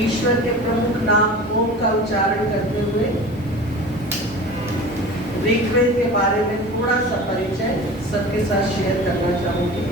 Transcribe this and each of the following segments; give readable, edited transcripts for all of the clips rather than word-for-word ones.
ईश्वर के प्रमुख नाम ओम का उच्चारण करते हुए ऋग्वेद के बारे में थोड़ा सा परिचय सबके साथ शेयर करना चाहूंगी।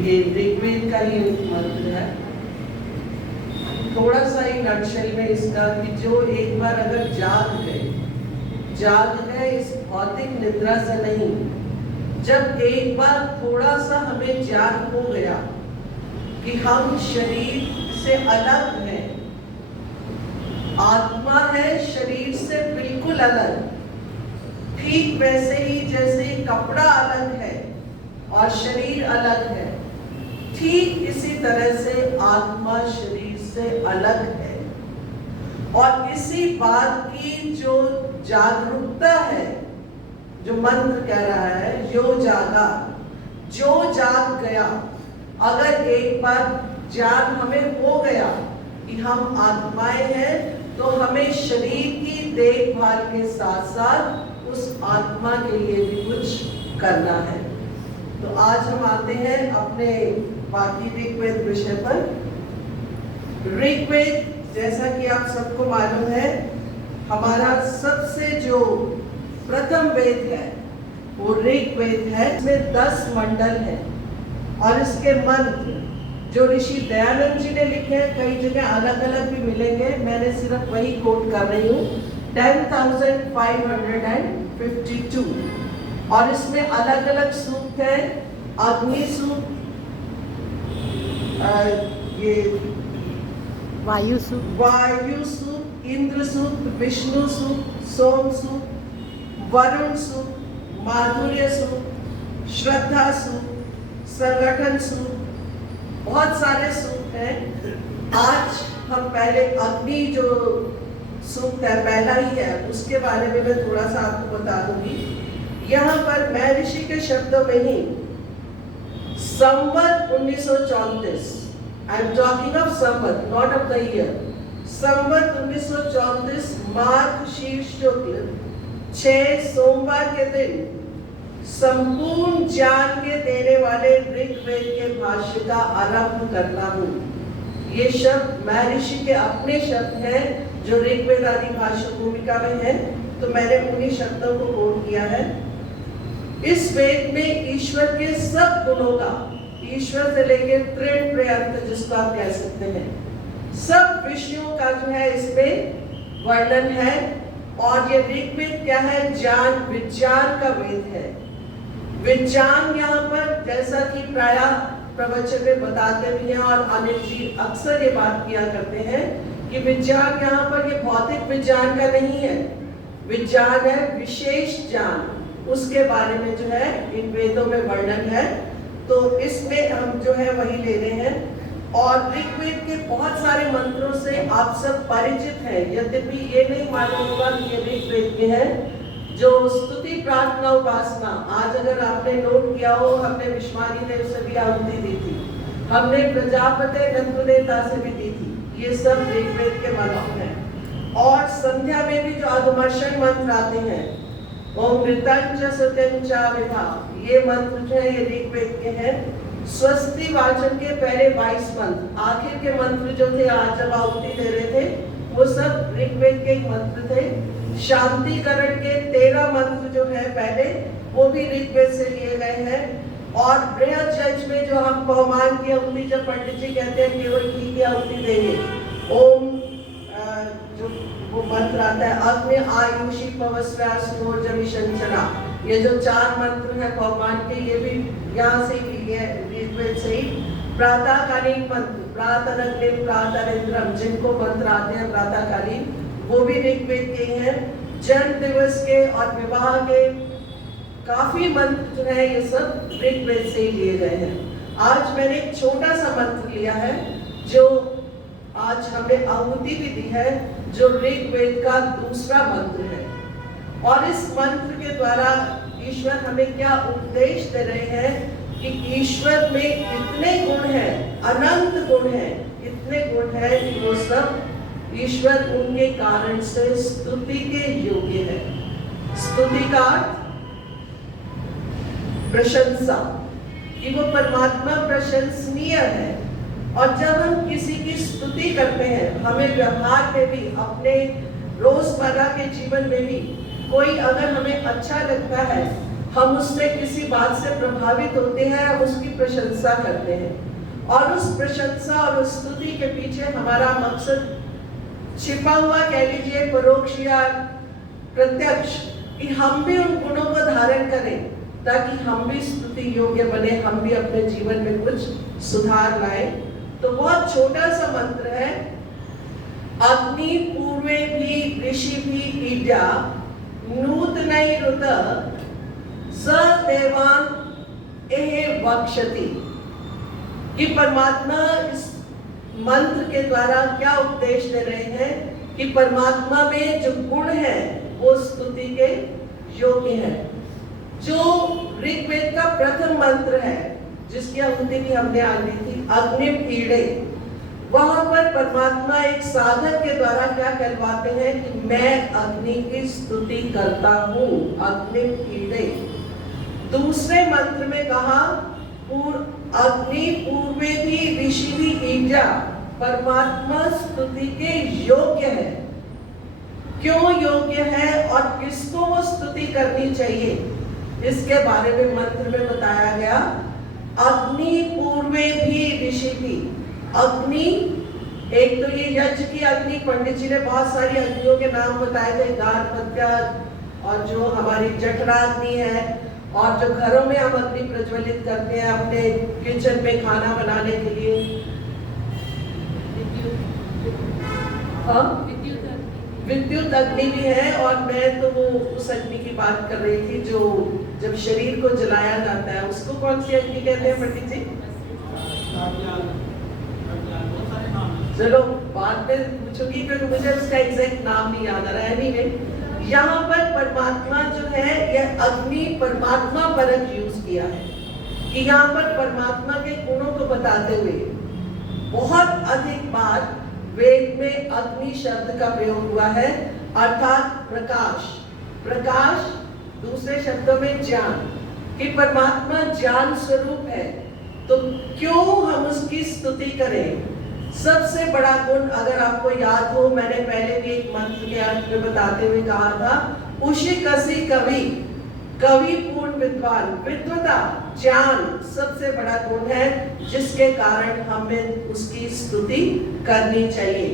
ये ऋग्वेद का ही मंत्र है। थोड़ा सा ही नटशेल में इसका कि जो एक बार अगर जाग गए इस भौतिक निद्रा से नहीं, जब एक बार थोड़ा सा हमें ज्ञान हो गया कि हम शरीर से अलग हैं, आत्मा है शरीर से बिल्कुल अलग, ठीक वैसे ही जैसे कपड़ा अलग है और शरीर अलग है, ठीक इसी तरह से आत्मा शरीर से अलग है। और इसी बात की जो जागरूकता है, जो मंत्र कह रहा है, यो जागा, जो जाग गया, अगर एक बार ज्ञान हमें हो गया कि हम आत्माएं हैं, तो हमें शरीर की देखभाल के साथ साथ उस आत्मा के लिए भी कुछ करना है। तो आज हम आते हैं अपने बाकी ऋग्वेद विषय पर। ऋग्वेद जैसा कि आप सबको मालूम है, हमारा सबसे जो प्रथम वेद है वो ऋग्वेद है। इसमें 10 मंडल है और इसके मंत्र जो ऋषि दयानंद जी ने लिखे हैं, कई जगह अलग अलग भी मिलेंगे, मैंने सिर्फ वही कोट कर रही हूँ, 10,552। और इसमें अलग अलग सूक्त है, अग्नि सूक्त, ये वायु सूक्त, इंद्र सूक्त, विष्णु सूक्त, सोम सूक्त, वरुण सूक्त, माधुर्य सूक्त, श्रद्धा सूक्त, संगठन सूक्त, बहुत सारे सूक्त हैं। आज हम पहले अग्नि जो सूक्त है, पहला ही है, उसके बारे में मैं थोड़ा सा आपको बता दूंगी। यहाँ पर मैं ऋषि के शब्दों में ही संवत 1934, आई एम टॉकिंग ऑफ संवत, नॉट ऑफ द ईयर, संवत 1934 माघ शीर्ष शुक्ल 6 सोमवार के दिन संपूर्ण ज्ञान के देने वाले ऋग्वेद के भाष्य का आरंभ करना हूँ। ये शब्द मैं ऋषि के अपने शब्द हैं, जो ऋग्वेद आदि भाषा भूमिका में है, तो मैंने उन्हीं शब्दों को कोट किया है। इस वेद में ईश्वर के सब गुणों का, ईश्वर से लेकर तृण पर्यंत जिसको आप कह सकते हैं, सब विषयों का जो है इसमें वर्णन है। और ये ऋग्वेद क्या है? ज्ञान विज्ञान का वेद है। विज्ञान यहाँ पर जैसा कि प्रायः प्रवचन में बताते भी हैं और अनिल जी अक्सर ये बात किया करते हैं कि विज्ञान यहाँ पर ये भौतिक विज्ञान का नहीं है, विज्ञान है विशेष ज्ञान, उसके बारे में जो है इन वेदों में वर्णन है। तो इसमें हम जो है वही ले रहे हैं। और ऋग्वेद के बहुत सारे मंत्रों से आप सब परिचित हैं, यद्यपि ये नहीं मालूम होगा कि ये ऋग्वेद के हैं। जो स्तुति प्रार्थना उपासना, आज अगर आपने नोट किया हो, हमने विश्वानी देव से भी आहुति दी थी, हमने प्रजापति नंदुनेता से भी दी थी, ये सब ऋग्वेद के मंत्र हैं। और संध्या में भी जो अधमर्षण मंत्र आते हैं, ओम ऋतंच सत्यंच विभा, ये मंत्र जो है ये ऋग्वेद के हैं। स्वस्ति वाचन के पहले 22 मंत्र, आखिर के मंत्र जो थे आज जब आहुति दे रहे थे, वो सब ऋग्वेद के मंत्र थे। शांतिकरण के 13 मंत्र जो है पहले, वो भी ऋग्वेद से लिए गए हैं। और बृहद यज्ञ में जो हम पवमान की आहुति, जब पंडित जी कहते हैं केवल घी की आहुति देंगे, ओम जो वो मंत्र आता है, अग्नि आयुषी पवस्व्यासोर्जमिशंचना, ये जो 4 मंत्र हैं पवमान के, ये भी यहाँ से ही लिए ऋग्वेद से ही। प्रातःकालीन मंत्र, प्रातरग्निम प्रातरिंद्रम, जिनको मंत्र आते हैं प्रातःकालीन, वो भी ऋग्वेद के हैं। जन्म दिवस के और विवाह के काफी मंत्र जो है ये सब ऋग्वेद से ही लिए गए हैं। आज मैंने एक छोटा सा मंत्र लिया है जो आज हमें आहुति भी दी है, जो ऋग्वेद का दूसरा मंत्र है। और इस मंत्र के द्वारा ईश्वर हमें क्या उपदेश दे रहे हैं कि ईश्वर में इतने गुण हैं, अनंत गुण हैं, इतने गुण हैं कि वो सब ईश्वर उनके कारण से स्तुति के योग्य है। स्तुति का प्रशंसा, कि वो परमात्मा प्रशंसनीय है। और जब हम किसी की स्तुति करते हैं, हमें व्यवहार में भी, अपने रोजमर्रा के जीवन में भी, कोई अगर हमें अच्छा लगता है, हम उससे किसी बात से प्रभावित होते हैं, हम उसकी प्रशंसा करते हैं। और उस प्रशंसा और उस स्तुति के पीछे हमारा मकसद छिपा हुआ, कह लीजिए परोक्ष या प्रत्यक्ष, कि हम भी उन गुणों को धारण करें ताकि हम भी स्तुति योग्य बने, हम भी अपने जीवन में कुछ सुधार लाएं। तो बहुत छोटा सा मंत्र है, अग्नि पूर्वे भी ऋषि भी ईड्या नूतनैरुत स देवान एह वक्षति। कि परमात्मा इस मंत्र के द्वारा क्या उपदेश दे रहे हैं कि परमात्मा में जो गुण है वो स्तुति के योग्य है। जो ऋग्वेद का प्रथम मंत्र है, जिसकी आहुति भी हमने आज दी थी, अग्नि पीड़े, वहां पर परमात्मा एक साधक के द्वारा क्या कहलवाते हैं कि मैं अग्नि की स्तुति करता हूँ, अग्नि पीड़े। दूसरे मंत्र में कहा अग्नि पूर्वे भी ऋषि भी ईजा, परमात्मा स्तुति के योग्य है। क्यों योग्य है और किसको वो स्तुति करनी चाहिए, इसके बारे में मंत्र में बताया गया। अग्नि पूर्वे भी ऋषि भी, अग्नि, एक तो ये यज्ञ की अग्नि, पंडित जी ने बहुत सारी अग्नियों के नाम बताए थे, गारपत्या और जो हमारी जठराग्नि है, और जो घरों में हम अग्नि प्रज्वलित करते हैं अपने किचन में खाना बनाने के लिए, विद्युत अग्नि भी है। और मैं तो वो उस अग्नि की बात कर रही थी जो जब शरीर को जलाया जाता है, उसको कौन सी अग्नि कहते हैं पंडित जी? चलो बाद में पूछूंगी, क्योंकि मुझे उसका एग्जैक्ट नाम नहीं याद आ रहा है। एनीवे, यहाँ पर परमात्मा जो है यह अग्नि परमात्मा परक यूज किया है कि यहाँ पर परमात्मा के गुणों को बताते हुए बहुत अधिक बार वेद में अग्नि शब्द का प्रयोग हुआ है, अर्थात प्रकाश। प्रकाश दूसरे शब्दों में ज्ञान, कि परमात्मा ज्ञान स्वरूप है, तो क्यों हम उसकी स्तुति करें, सबसे बड़ा गुण, अगर आपको याद हो, मैंने पहले भी एक मंत्र के अर्थ में बताते हुए कहा था, उषि कसी कवि, कवि पूर्ण विद्वान, विद्वता, ज्ञान सबसे बड़ा गुण है जिसके कारण हमें उसकी स्तुति करनी चाहिए।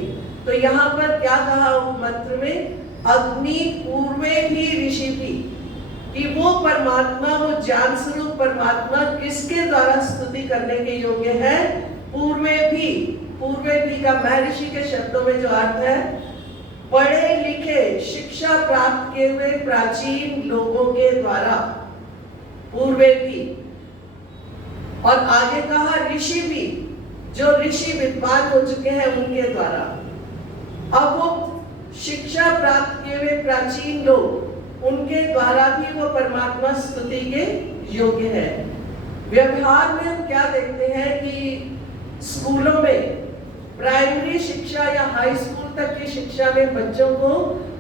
तो यहाँ पर क्या कहा मंत्र में, अग्नि पूर्वे भी ऋषि भी, कि वो परमात्मा, वो ज्ञान स्वरूप परमात्मा किसके द्वारा स्तुति करने के योग्य है, पूर्वे भी। पूर्वे भी का महर्षि के शब्दों में जो अर्थ है, पढ़े लिखे शिक्षा प्राप्त किए हुए प्राचीन लोगों के द्वारा, पूर्वे भी। और आगे कहा ऋषि भी, जो ऋषि विद्वान हो चुके हैं उनके द्वारा। अब वो शिक्षा प्राप्त किए हुए प्राचीन लोग, उनके द्वारा भी वो परमात्मा स्तुति के योग्य है। व्यवहार में हम क्या देखते हैं कि स्कूलों में, प्राइमरी शिक्षा या हाई स्कूल तक की शिक्षा में बच्चों को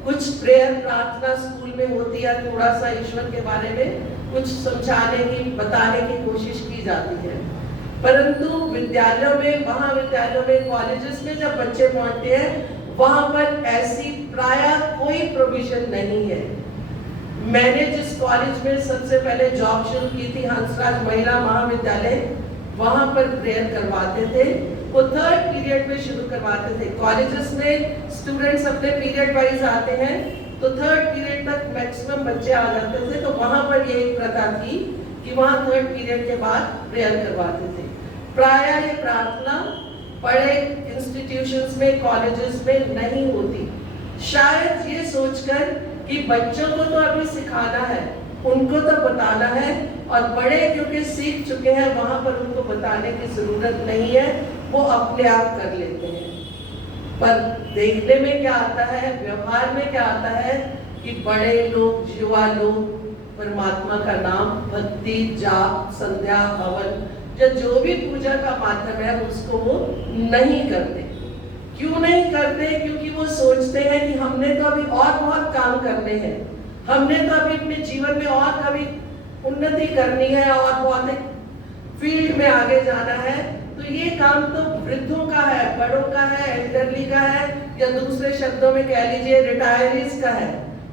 कुछ प्रेयर प्रार्थना स्कूल में होती है, थोड़ा सा ईश्वर के बारे में कुछ समझाने की, बताने की कोशिश की जाती है। परंतु विद्यालयों में, महाविद्यालयों में, कॉलेजेस में जब बच्चे पहुंचते हैं, वहां पर ऐसी प्रायः कोई प्रोविजन नहीं है। मैंने जिस कॉलेज में सबसे पहले जॉब शुरू की थी, हंसराज महिला महाविद्यालय, वहां पर प्रेयर करवाते थे। वो 3rd पीरियड में शुरू करवाते थे। कॉलेजेस में स्टूडेंट्स अपने पीरियड वाइज आते हैं, तो 3rd पीरियड तक मैक्सिमम बच्चे आ जाते थे। तो वहां पर ये एक प्रथा थी कि वहां 3rd पीरियड के बाद प्रेयर करवाते थे। प्रायः ये प्रार्थना बड़े इंस्टीट्यूशंस में, कॉलेजेस में नहीं होती, शायद ये सोचकर कि बच्चों को तो अभी सिखाना है, उनको तो बताना है, और बड़े क्योंकि सीख चुके हैं, वहां पर उनको बताने की जरूरत नहीं है, वो अपने आप कर लेते हैं। पर देखने में क्या आता है, व्यवहार में क्या आता है कि बड़े लोग, युवा लोग परमात्मा का नाम, भक्ति, जाप, संध्या, हवन, जो भी पूजा का माध्यम है उसको वो नहीं करते। क्यों नहीं करते? क्योंकि वो सोचते हैं कि हमने तो अभी और बहुत काम करने हैं, हमने तो अभी अपने जीवन में और कभी उन्नति करनी है और बहुत एक फील्ड में आगे जाना है। तो ये काम तो वृद्धों का है, बड़ों का है, एल्डरली का है, या दूसरे शब्दों में कह लीजिए रिटायरीज का है।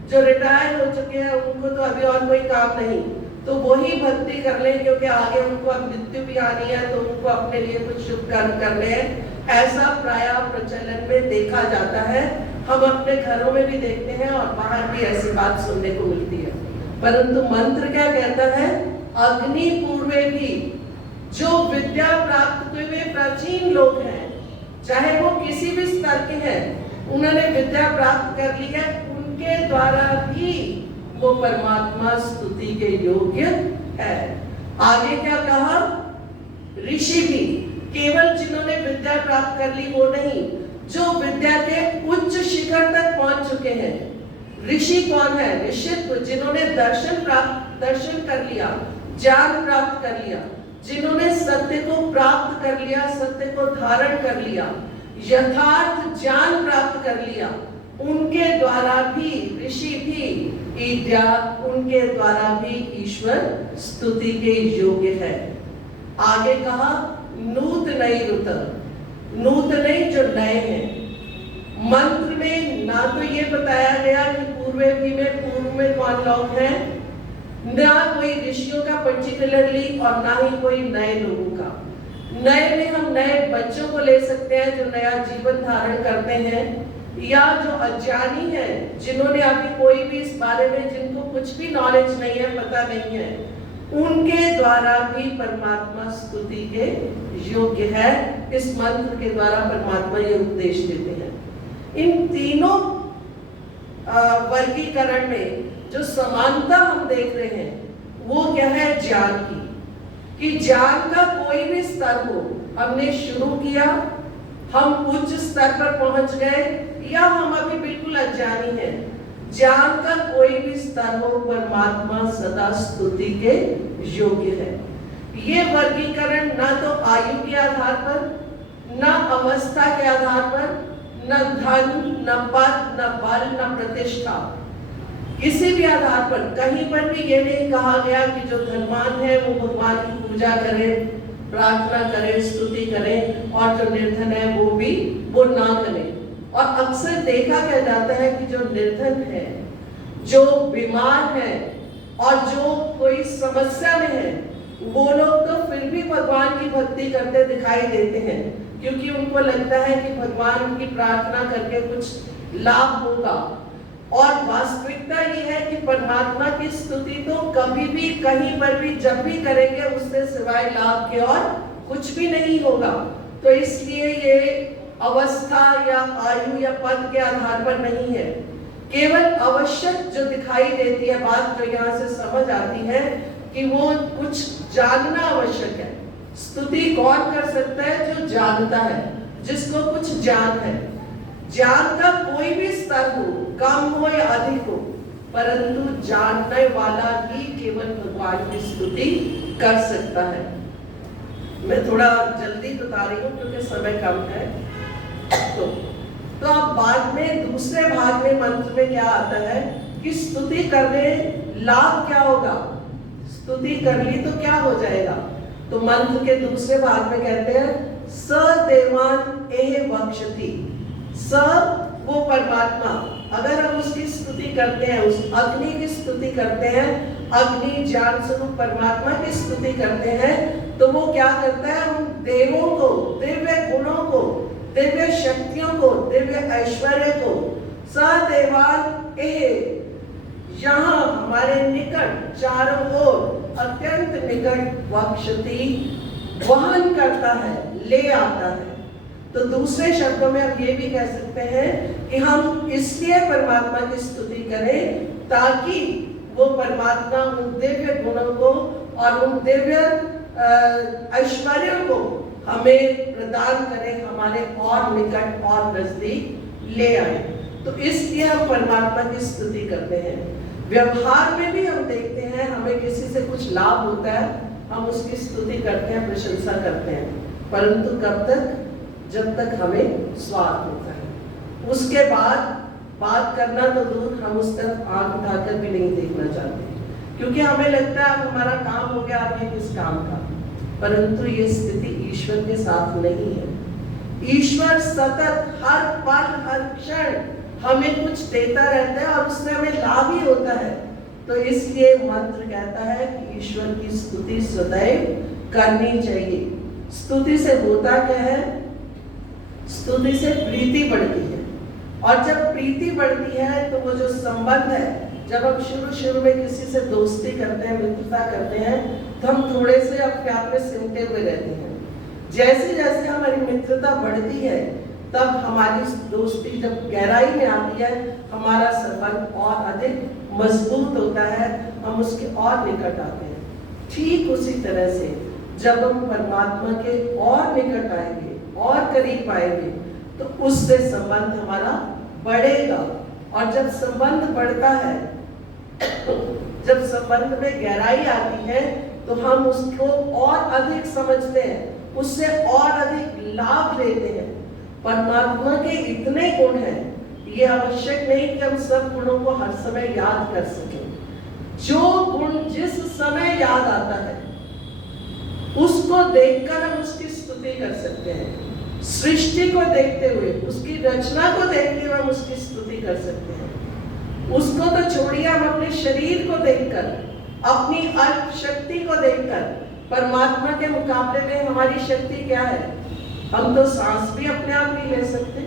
जो रिटायर हो चुके हैं उनको तो अभी और कोई काम नहीं, तो वही भक्ति कर लें, क्योंकि आगे उनको अब मृत्यु भी आनी है, तो उनको अपने लिए कुछ शुभ कर्म करने हैं। ऐसा प्रायः प्रचलन में देखा जाता है। हम अपने घरों में भी देखते हैं और बाहर भी ऐसी बात सुनने को मिलती है। परंतु मंत्र क्या कहता है? अग्नि पूर्वे भी, जो विद्या प्राप्त हुए प्राचीन लोग हैं, चाहे वो किसी भी स्तर के हैं, उन्होंने विद्या प्राप्त कर ली है, उनके द्वारा भी वो परमात्मा स्तुति के योग्य है। आगे क्या कहा? ऋषि भी, केवल जिन्होंने विद्या प्राप्त कर ली वो नहीं, जो विद्या के उच्च शिखर तक पहुंच चुके हैं। ऋषि कौन है? ऋषित्व, जिन्होंने दर्शन कर लिया, ज्ञान प्राप्त कर लिया, जिन्होंने सत्य को प्राप्त कर लिया, सत्य को धारण कर लिया, यथार्थ ज्ञान प्राप्त कर लिया, उनके द्वारा भी, ऋषि भी, ईड्या, उनके द्वारा भी ईश्वर स्तुति के योग्य है। आगे कहा नूतनैरुत, नूतने जो नए हैं। मंत्र में ना तो ये बताया गया कि पूर्वे भी में पूर्व में कौन लोग हैं, ना कोई ऋषियों का पर्टिकुलरली, और ना ही कोई नए लोगों का। नए में हम नए बच्चों को ले सकते हैं जो नया जीवन धारण करते हैं, या जो अज्ञानी हैं, जिन्होंने अभी कोई भी इस बारे में, जिनको कुछ भी नॉलेज नहीं है, पता नहीं है, उनके द्वारा भी परमात्मा स्तुति के योग्य है। इस मंत्र के द्वारा परमात्मा ये उपदेश देते हैं। इन तीनों वर्गीकरण में जो समानता हम देख रहे हैं वो क्या है? ज्ञान की, कि ज्ञान का कोई भी स्तर हो, हमने शुरू किया, हम उच्च स्तर पर पहुंच गए, या हम अभी बिल्कुल अज्ञानी हैं, ज्ञान का कोई भी स्तर हो, परमात्मा सदा स्तुति के योग्य है। ये वर्गीकरण न तो आयु के आधार पर, न अवस्था के आधार पर, न धन, न पद, न बल, न प्रतिष्ठा, किसी भी आधार पर, कहीं पर भी ये नहीं कहा गया कि जो धनवान है वो भगवान की पूजा करे, प्रार्थना करें, स्तुति करें, और जो निर्धन है वो ना करें। और अक्सर देखा क्या जाता है कि जो निर्धन है, जो बीमार है और जो कोई समस्या में है, वो लोग तो फिर भी भगवान की भक्ति करते दिखाई देते हैं, क्योंकि उनको लगता है कि भगवान की प्रार्थना करके कुछ लाभ होगा। और वास्तविकता ये है कि परमात्मा की स्तुति तो कभी भी, कहीं पर भी, जब भी करेंगे, उससे सिवाय लाभ के और कुछ भी नहीं होगा। तो इसलिए ये अवस्था या आयु या पद के आधार पर नहीं है, केवल आवश्यक जो दिखाई देती है बात, जो यहाँ से समझ आती है कि वो कुछ जानना आवश्यक है। स्तुति कौन कर सकता है? जो जानता है, जिसको कुछ ज्ञान है। ज्ञान का कोई भी स्तर हो, कम हो या अधिक हो, परंतु जानने वाला ही केवल भगवान की स्तुति कर सकता है। मैं थोड़ा जल्दी बता रही हूँ क्योंकि समय कम है। तो अब बाद में दूसरे भाग में मंत्र में क्या आता है कि स्तुति करने लाभ क्या होगा, स्तुति कर ली तो क्या हो जाएगा। तो मंत्र के दूसरे भाग में कहते हैं स देवान एह बक्षति। स वो परमात्मा, अगर हम उसकी स्तुति करते हैं, उस अग्नि की स्तुति करते हैं, अग्नि ज्ञान स्वरूप परमात्मा की स्तुति करते हैं, तो वो क्या करता है? उन देवों को, दिव्य गुणों को, दिव्य शक्तियों को, दिव्य ऐश्वर्य को, सदेवान एह, यहाँ हमारे निकट, चारों ओर अत्यंत निकट, बक्षति वहन करता है, ले आता है। तो दूसरे शब्दों में हम ये भी कह सकते हैं कि हम इसलिए परमात्मा की स्तुति करें ताकि वो परमात्मा उन दिव्य गुणों को और उन दिव्य ऐश्वर्यों को हमें प्रदान करें, हमारे और निकट और नजदीक ले आए। तो इसलिए हम परमात्मा की स्तुति करते हैं। व्यवहार में भी हम देखते हैं, हमें किसी से कुछ लाभ होता है, हम उसकी स्तुति करते हैं, प्रशंसा करते हैं, परंतु कब तक? जब तक हमें स्वार्थ होता है। उसके बाद बात करना तो दूर, हम उस तरफ आंख उठाकर भी नहीं देखना चाहते, क्योंकि हमें लगता है अब हमारा काम हो गया, अब ये किस काम का। परंतु ये स्थिति ईश्वर के साथ नहीं है। ईश्वर सतत हर पल हर क्षण हमें कुछ देता रहता है और उसमें हमें लाभ ही होता है। तो इसलिए मंत्र कहता है कि ईश्वर की स्तुति सदैव करनी चाहिए। स्तुति से होता क्या है? स्तुति से प्रीति बढ़ती है, और जब प्रीति बढ़ती है तो वो जो संबंध है, जब हम शुरू में किसी से दोस्ती करते हैं, मित्रता करते हैं, तो हम थोड़े से अपने आप में सिमटे हुए रहते हैं। जैसे जैसे हमारी मित्रता बढ़ती है, तब हमारी दोस्ती जब गहराई में आती है, हमारा संबंध और अधिक मजबूत होता है, हम उसके और निकट आते हैं। ठीक उसी तरह से जब हम परमात्मा के और निकट आएंगे और करीब आएंगे, तो उससे संबंध हमारा बढ़ेगा। और जब संबंध बढ़ता है, जब संबंध में गहराई आती है, तो हम उसको और अधिक समझते हैं, उससे और अधिक लाभ लेते हैं। परमात्मा के इतने गुण हैं, ये आवश्यक नहीं कि हम सब गुणों को हर समय याद कर सकें। जो गुण जिस समय याद आता है, उसको देखकर हम उसकी स्तुति कर सकते हैं। सृष्टि को देखते हुए, उसकी रचना को देखते हुए हम उसकी स्तुति कर सकते हैं। उसको तो छोड़िए, हम अपने शरीर को देखकर, अपनी अल्प शक्ति को देखकर, परमात्मा के मुकाबले में हमारी शक्ति क्या है? हम तो सांस भी अपने आप नहीं ले सकते।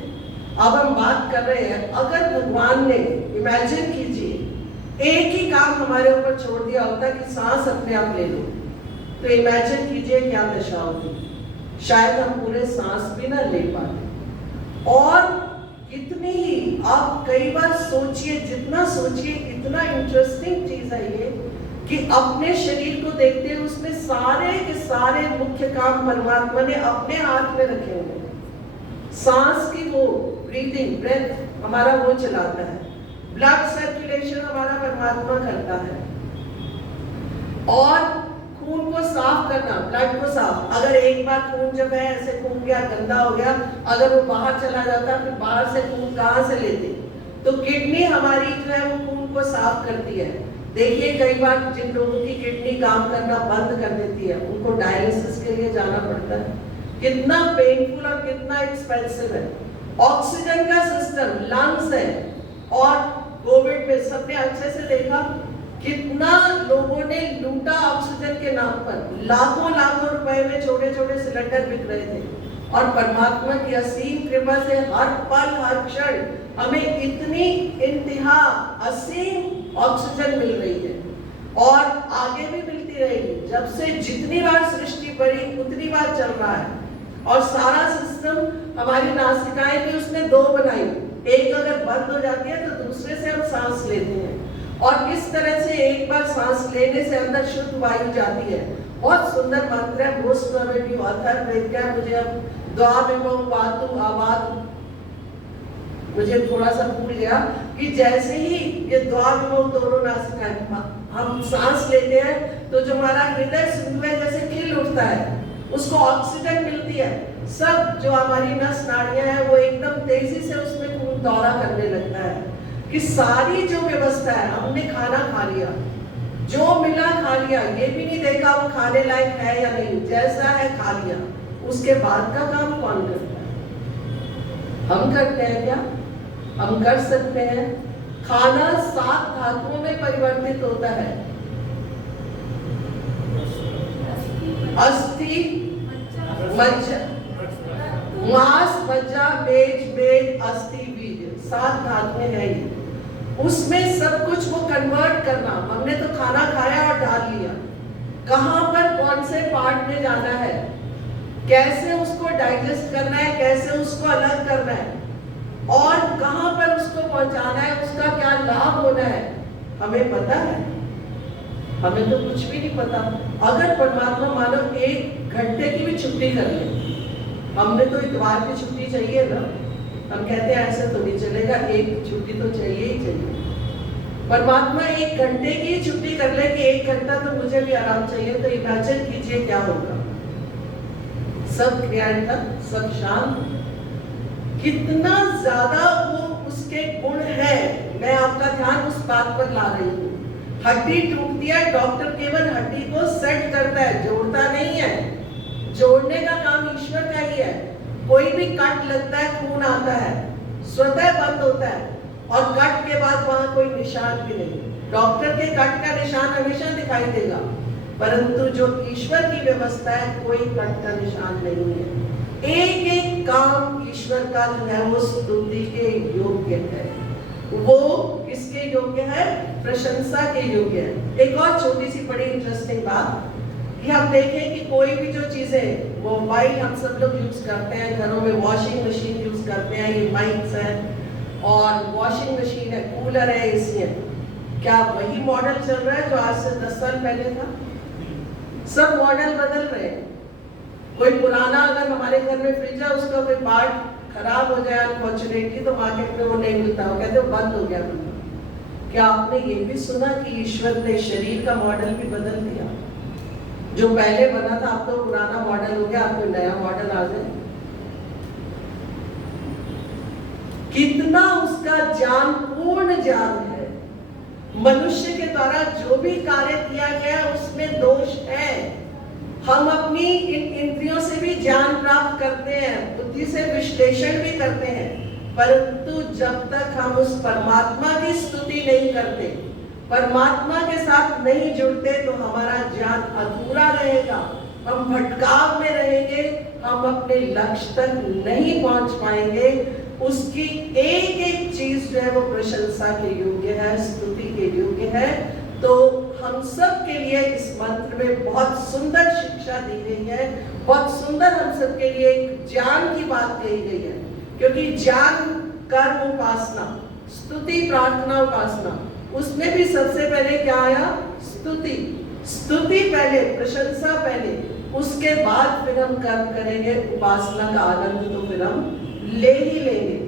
अब हम बात कर रहे हैं, अगर भगवान ने, इमेजिन कीजिए, एक ही काम हमारे ऊपर छोड़ दिया होता कि सांस अपने आप ले लो, तो इमेजिन कीजिए क्या दशा होती। शायद हम पूरे सांस भी ना ले पाते। और इतनी ही, आप कई बार सोचिए, जितना सोचिए इतना इंटरेस्टिंग चीज है ये, कि अपने शरीर को देखते हुए उसमें सारे के सारे मुख्य काम परमात्मा ने अपने हाथ में रखे हुए हैं। सांस की वो ब्रीदिंग, ब्रेथ हमारा वो चलाता है, ब्लड सर्कुलेशन हमारा परमात्मा करता है, और खून को साफ करना, ब्लड को साफ। अगर एक बार खून जब है ऐसे खून गया, गंदा हो गया, अगर वो बाहर चला जाता, फिर बाहर से खून कहाँ से लेते? तो किडनी हमारी जो है वो खून को साफ करती है। देखिए कई बार जिन लोगों की किडनी काम करना बंद कर देती है, उनको डायलिसिस के लिए जाना पड़ता है। कितना पेनफुल और कितना एक्सपेंसिव है। ऑक्सीजन का सिस्टम, लंग्स है, और कोविड में सबने अच्छे से देखा कितना लोगों ने लूटा ऑक्सीजन के नाम पर। लाखों लाखों रुपए में छोटे छोटे सिलेंडर बिक रहे थे, और परमात्मा की असीम कृपा से हर पल हर क्षण हमें इतनी इंतहा असीम ऑक्सीजन मिल रही है, और आगे भी मिलती रहेगी। जब से जितनी बार सृष्टि बढ़ी उतनी बार चल रहा है, और सारा सिस्टम, हमारी नासिकाएं भी उसने दो बनाई, एक अगर बंद हो जाती है तो दूसरे से हम सांस लेते हैं, और किस तरह से एक बार सांस लेने से अंदर शुद्ध वायु जाती है। बहुत सुंदर मंत्र है, मोस्ट प्रोबेबली ऑथर वेद, मुझे अब द्वाविमं वातु आवातु, मुझे थोड़ा सा भूल गया कि जैसे ही ये द्वाविमं दोनों नासिकाएं हम सांस लेते हैं तो जो हमारा हृदय सुंदर जैसे खिल उठता है, उसको ऑक्सीजन मिलती है। सब जो हमारी नस नाड़ियां हैं वो एकदम तेजी से उसमें खून दौरा करने लगता है, कि सारी जो व्यवस्था है, हमने खाना खा लिया, जो मिला खा लिया, ये भी नहीं देखा वो खाने लायक है या नहीं, जैसा है खा लिया, उसके बाद का काम कौन करता है? हम करते हैं क्या? हम कर सकते हैं। खाना 7 धातुओं में परिवर्तित होता है, अस्थि, मज्जा, मांस, मज्जा, मेद, अस्थि, बीज, 7 धातुएं हैं ये। उसमें सब कुछ वो कन्वर्ट करना, हमने तो खाना खाया और डाल लिया, कहां पर कौन से पार्ट में जाना है, कैसे उसको डाइजेस्ट करना है, कैसे उसको अलग करना है, और कहां पर उसको पहुंचाना है, उसका क्या लाभ होना है, हमें पता है? हमें तो कुछ भी नहीं पता। अगर परमात्मा मानो 1 घंटे की भी छुट्टी कर ले, हमने तो इतवार की छुट्टी चाहिए ना, हम कहते हैं ऐसे तो नहीं चलेगा, एक छुट्टी तो चाहिए ही चाहिए। परमात्मा 1 घंटे की छुट्टी कर ले कि 1 घंटा तो मुझे भी आराम चाहिए, तो इमेजिन कीजिए क्या होगा। सब क्रियाएं तक, सब शांत, कितना ज्यादा वो उसके गुण है। मैं आपका ध्यान उस बात पर ला रही हूँ। हड्डी टूटती है, डॉक्टर केवल हड्डी को सेट करता है, जोड़ता नहीं है। जोड़ने का काम ईश्वर का ही है। कोई भी कट लगता है, खून आता है, स्वतः बंद होता है, और कट के बाद वहां कोई निशान भी नहीं। डॉक्टर के कट का निशान हमेशा दिखाई देगा, परंतु जो ईश्वर की व्यवस्था है, कोई कट का निशान नहीं है। एक एक काम ईश्वर का जो है वो स्तुति के योग्य है। वो किसके योग्य है? प्रशंसा के योग्य है। एक और छोटी सी बड़ी इंटरेस्टिंग बात कि हम देखें कि कोई भी जो चीजें, मोबाइल हम सब लोग यूज करते हैं, घरों में वॉशिंग मशीन यूज करते हैं, ये माइक्स है, और वॉशिंग मशीन है, कूलर है, एसी है, क्या वही मॉडल चल रहा है जो आज से 10 साल पहले था? सब मॉडल बदल रहे हैं। कोई पुराना अगर हमारे घर में फ्रिज है, उसका कोई पार्ट खराब हो जाए अनफॉर्चुनेटली, तो मार्केट में वो नहीं मिलता, वो कहते हो बंद हो गया। क्या आपने ये भी सुना कि ईश्वर ने शरीर का मॉडल भी बदल दिया? जो पहले बना था, अब तो पुराना मॉडल हो गया, अब कोई नया मॉडल आ जाए। कितना उसका ज्ञान, पूर्ण ज्ञान है। मनुष्य के द्वारा जो भी कार्य किया गया उसमें दोष है। हम अपनी इन इंद्रियों से भी ज्ञान प्राप्त करते हैं, बुद्धि से विश्लेषण भी करते हैं, परंतु जब तक हम उस परमात्मा की स्तुति नहीं करते, परमात्मा के साथ नहीं जुड़ते, तो हमारा ज्ञान अधूरा रहेगा। हम भटकाव में रहेंगे, हम अपने लक्ष्य तक नहीं पहुंच पाएंगे। उसकी एक एक चीज जो है वो प्रशंसा के योग्य है, स्तुति के योग्य है। तो हम सब के लिए इस मंत्र में बहुत सुंदर शिक्षा दी गई है, बहुत सुंदर हम सब के लिए एक ज्ञान की बात कही गई है। क्योंकि ज्ञान, कर्म, उपासना, स्तुति, प्रार्थना, उपासना, उसमें भी सबसे पहले क्या आया? स्तुति। स्तुति पहले, प्रशंसा पहले, उसके बाद फिर हम कर्म करेंगे, उपासना का आनंद तो फिर हम ले ही लेंगे।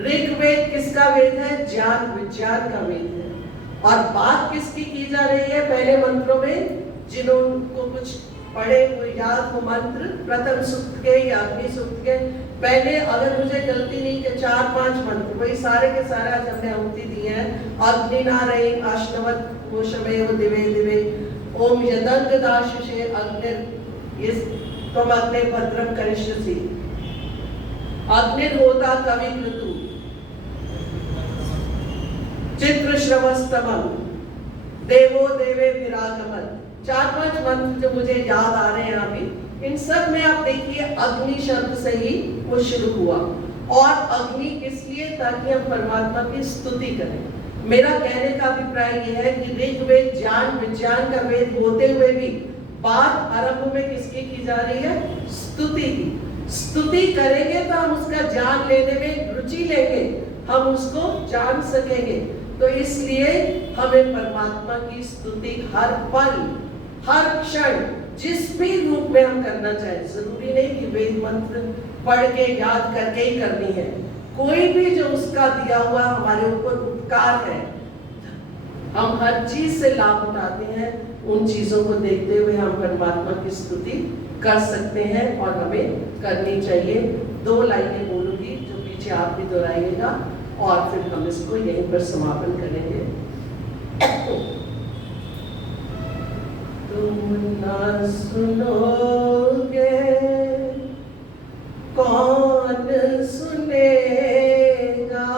ऋग्वेद किसका वेद है? ज्ञान विज्ञान का वेद है। और बात किसकी की जा रही है पहले मंत्रों में? जिन्होंने कुछ पढ़े हुए याद हो मंत्र, प्रथम सूक्त के या अग्नि सूक्त के पहले अगर मुझे गलती नहीं कि 4-5 मंत्र वही सारे के सारे आज हमने आहुति दिए हैं। अग्नि नारायण अश्नवत कोशमेव दिवे दिवे ओम यदंग दाशुषे अग्नि इस तुम अग्नि भद्रम करिष्यसि अग्निर्होता कवि ऋतु चित्र श्रवस्तमम देवो देवे विरागमन। 4-5 मंत्र जो मुझे याद आ रहे हैं अभी, इन सब में आप देखिए अग्नि शब्द से ही वो शुरू हुआ। और अग्नि इसलिए ताकि हम परमात्मा की स्तुति करें। मेरा कहने का अभिप्राय यह है कि ऋग्वेद ज्ञान विज्ञान का वेद होते हुए भी बात आरंभ में किसकी की जा रही है? स्तुति की। स्तुति करेंगे तो हम उसका ज्ञान लेने में रुचि लेंगे, हम उसको जान सकेंगे। तो इसलिए हमें परमात्मा की स्तुति हर पल हर क्षण जिस भी रूप में हम करना चाहें, जरूरी नहीं कि वेद मंत्र पढ़ के याद करके ही करनी है। कोई भी जो उसका दिया हुआ हमारे ऊपर उपकार है, हम हर चीज से लाभ उठाते हैं। उन चीजों को देखते हुए हम परमात्मा की स्तुति कर सकते हैं और हमें करनी चाहिए। 2 लाइनें बोलूंगी जो पीछे आप भी दोहराइएगा और फिर हम इसको यहीं पर समापन करेंगे। तुम ना सुनोगे कौन सुनेगा,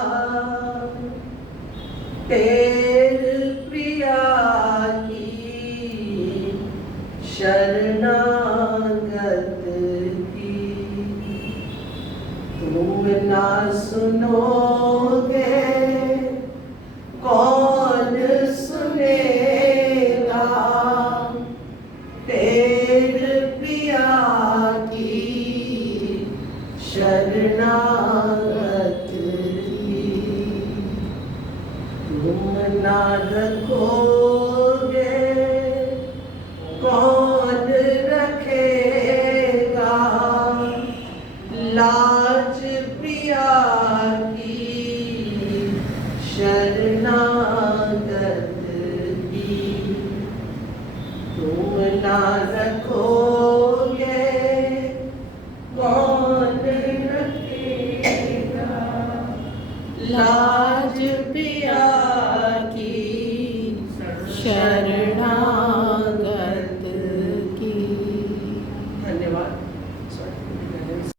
तेरे प्रिया की शरणागत की। तुम ना सुनोगे कौन सुनेगा, तेरे प्रिया की शरणागत की। तुम ना रखोगे कौन रखेगा, लाज प्रिया की शरणागत की। तुम ना रखोगे कौन रखेगा, लाज प्रिया की शरणा